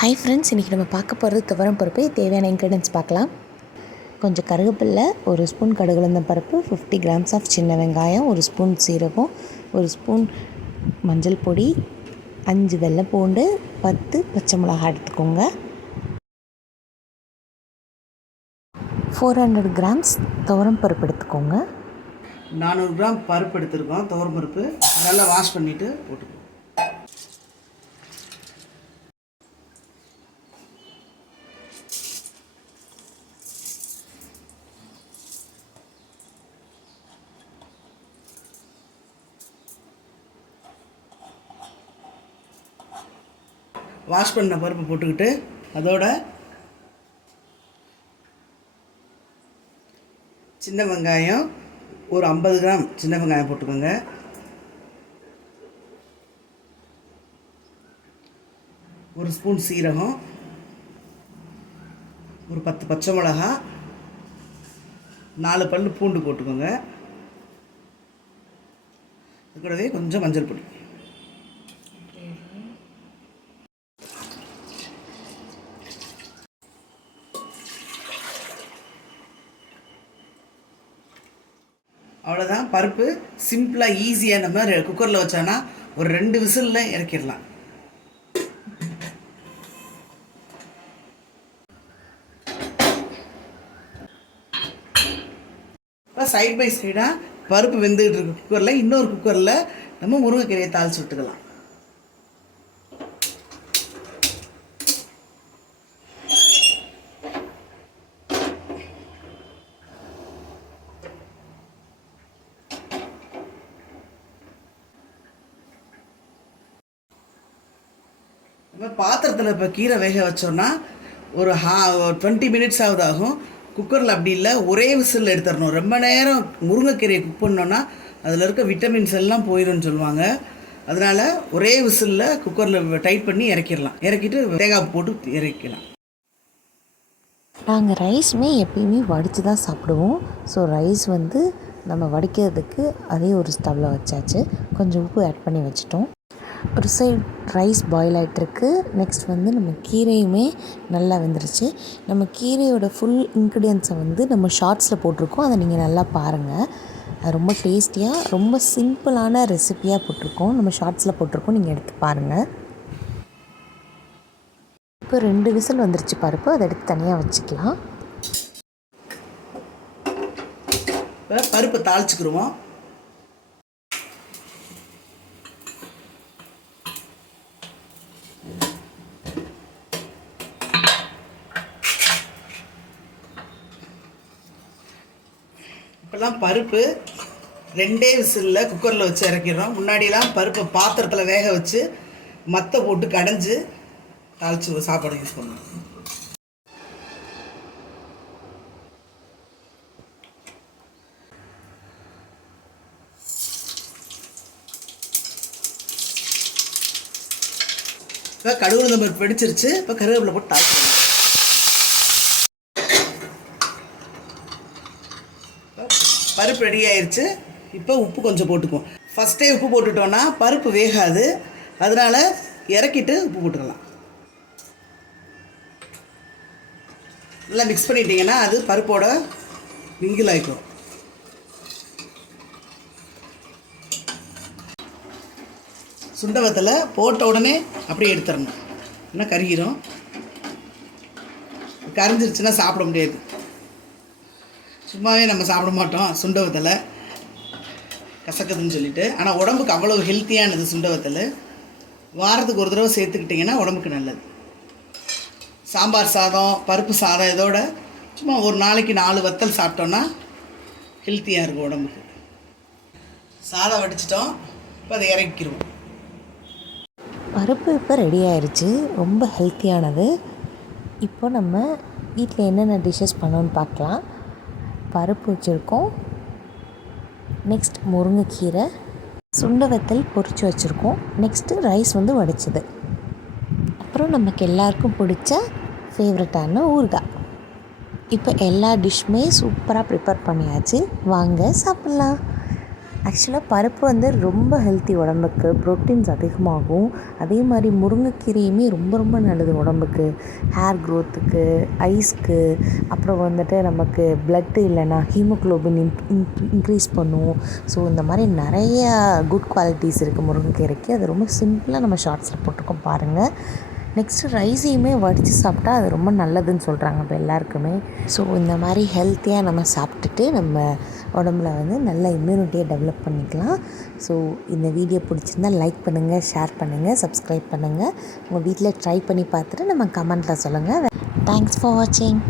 Hi friends, இன்றைக்கி நம்ம பார்க்க போகிறது துவரம் பருப்பு. தேவையான இன்க்ரீடியன்ஸ் பார்க்கலாம். கொஞ்சம் கருவேப்பிலை, ஒரு ஸ்பூன் கடுகுலந்தம் பருப்பு, 50 கிராம்ஸ் ஆஃப் சின்ன வெங்காயம், ஒரு ஸ்பூன் சீரகம், ஒரு ஸ்பூன் மஞ்சள் பொடி, 5 வெள்ளை பூண்டு, 10 பச்சை மிளகாய் எடுத்துக்கோங்க. 400 கிராம்ஸ் துவரம் பருப்பு எடுத்துக்கோங்க. 400 கிராம் பருப்பு எடுத்துருக்கோம். துவரம் பருப்பு நல்லா வாஷ் பண்ணிவிட்டு போட்டுக்கோங்க. வாஷ் பண்ண பருப்பு போட்டுக்கிட்டு அதோட சின்ன வெங்காயம் ஒரு 50 கிராம் சின்ன வெங்காயம் போட்டுக்கோங்க. ஒரு ஸ்பூன் சீரகம், ஒரு 10 பச்சை மிளகா, 4 பல்லு பூண்டு போட்டுக்கோங்க. அது கூடவே கொஞ்சம் மஞ்சள் பொடி. அவ்வளோதான். பருப்பு சிம்பிளாக ஈஸியாக நம்ம குக்கரில் வச்சோன்னா ஒரு 2 விசிலில் இறக்கிடலாம். இப்போ சைட் பை சைடாக பருப்பு வெந்துக்கிட்டு இருக்க குக்கரில் இன்னொரு குக்கரில் நம்ம முருங்கைக்கீரையை தாளித்து விட்டுக்கலாம். இப்போ பாத்திரத்தில் இப்போ கீரை வேக வச்சோன்னா ஒரு 20 மினிட்ஸ் ஆகும். குக்கரில் அப்படி இல்லை, ஒரே விசில் எடுத்துடணும். ரொம்ப நேரம் முருங்கைக்கீரையை குக் பண்ணோன்னா அதில் இருக்க விட்டமின்ஸ் எல்லாம் போயிடும்னு சொல்லுவாங்க. அதனால் ஒரே விசிலில் குக்கரில் டைட் பண்ணி இறக்கிடலாம். இறக்கிட்டு தேங்காய் போட்டு இறக்கலாம். நாங்கள் ரைஸுமே எப்பயுமே வடித்து தான் சாப்பிடுவோம். ஸோ ரைஸ் நம்ம வடிக்கிறதுக்கு அதே ஒரு ஸ்டவ்வில் வச்சாச்சு. கொஞ்சம் உப்பு ஆட் பண்ணி வச்சிட்டோம். ஒரு சைட் ரைஸ் பாயில் ஆகிட்டுருக்கு. நெக்ஸ்ட் நம்ம கீரையுமே நல்லா வெந்துருச்சு. நம்ம கீரையோட ஃபுல் இன்க்ரீடியன்ஸை நம்ம ஷார்ட்ஸில் போட்டிருக்கோம். அதை நீங்கள் நல்லா பாருங்கள். அது ரொம்ப டேஸ்டியாக, ரொம்ப சிம்பிளான ரெசிப்பியாக போட்டிருக்கோம். நம்ம ஷார்ட்ஸில் போட்டிருக்கோம், நீங்கள் எடுத்து பாருங்கள். இப்போ 2 விசில் வந்துருச்சு பருப்பு. அதை எடுத்து தனியாக வச்சுக்கலாம். இப்போ பருப்பு தாளிச்சுக்கிடுவோம். இப்போல்லாம் பருப்பு 2 விசிலில் குக்கரில் வச்சு இறக்கிடுறோம். முன்னாடியெல்லாம் பருப்பை பாத்திரத்தில் வேக வச்சு மத்தை போட்டு கடைஞ்சி தாளித்து சாப்பாடு யூஸ் பண்ணுவோம். இப்போ கடுகு பருப்பு வெடிச்சிருச்சு. இப்போ கருவேப்பிலை போட்டு தாளிச்சிடலாம். பருப்பு ரெடி ஆயிடுச்சு. இப்போ உப்பு கொஞ்சம் போட்டுக்குவோம். ஃபஸ்ட்டே உப்பு போட்டுட்டோன்னா பருப்பு வேகாது. அதனால் இறக்கிட்டு உப்பு போட்டுக்கலாம். நல்லா மிக்ஸ் பண்ணிட்டீங்கன்னா அது பருப்போட மிங்கில் ஆகிக்கும். சுண்டவத்தில் போட்ட உடனே அப்படியே எடுத்துடணும், இல்லைன்னா கருகிரும். கரிஞ்சிருச்சுன்னா சாப்பிட முடியாது. சும்மாவே நம்ம சாப்பிட மாட்டோம் சுண்டவத்தில், கசக்குதுன்னு சொல்லிட்டு. ஆனால் உடம்புக்கு அவ்வளோ ஹெல்த்தியானது சுண்டவத்தில். வாரத்துக்கு ஒரு தடவை சேர்த்துக்கிட்டிங்கன்னா உடம்புக்கு நல்லது. சாம்பார் சாதம், பருப்பு சாதம் இதோட சும்மா ஒரு நாளைக்கு 4 வத்தல் சாப்பிட்டோன்னா ஹெல்த்தியாக இருக்கும் உடம்புக்கு. சாதம் வடிச்சிட்டோம். இப்போ அதை இறக்கிடுவோம். பருப்பு இப்போ ரெடி ஆயிடுச்சு. ரொம்ப ஹெல்த்தியானது. இப்போ நம்ம வீட்டில் என்னென்ன டிஷ்ஷஸ் பண்ணோன்னு பார்க்கலாம். பருப்பு வச்சுருக்கோம். நெக்ஸ்ட் முருங்கைக்கீரை, சுண்டவத்தல் பொரித்து வச்சுருக்கோம். நெக்ஸ்ட்டு ரைஸ் வடிச்சது. அப்புறம் நமக்கு எல்லாருக்கும் பிடிச்ச ஃபேவரட்டான ஊறுகாய். இப்போ எல்லா டிஷ்ஷுமே சூப்பராக ப்ரிப்பேர் பண்ணியாச்சு. வாங்க சாப்பிட்லாம். ஆக்சுவலாக பருப்பு வந்து ரொம்ப ஹெல்த்தி உடம்புக்கு, ப்ரோட்டீன்ஸ் அதிகமாகும். அதே மாதிரி முருங்கைக்கீரையுமே ரொம்ப ரொம்ப நல்லது உடம்புக்கு, ஹேர் க்ரோத்துக்கு, ஐஸ்க்கு, அப்புறம் வந்துட்டு நமக்கு பிளட்டு இல்லைன்னா ஹீமோக்ளோபின் இன்க்ரீஸ் பண்ணும். ஸோ இந்த மாதிரி நிறையா குட் குவாலிட்டிஸ் இருக்குது முருங்கைக்கீரைக்கு. அது ரொம்ப சிம்பிளாக நம்ம ஷார்ட்ஸில் போட்டிருக்கோம் பாருங்கள். நெக்ஸ்ட்டு ரைஸையுமே வடித்து சாப்பிட்டா அது ரொம்ப நல்லதுன்னு சொல்கிறாங்க இப்போ எல்லாருக்குமே. ஸோ இந்த மாதிரி ஹெல்த்தியாக நம்ம சாப்பிட்டுட்டு நம்ம உடம்புல வந்து நல்ல இம்யூனிட்டியை டெவலப் பண்ணிக்கலாம். ஸோ இந்த வீடியோ பிடிச்சிருந்தால் லைக் பண்ணுங்கள், ஷேர் பண்ணுங்கள், சப்ஸ்கிரைப் பண்ணுங்கள். உங்கள் வீட்டில் ட்ரை பண்ணி பார்த்துட்டு நம்ம கமெண்ட்டில் சொல்லுங்கள். தேங்க்ஸ் ஃபார் வாட்சிங்.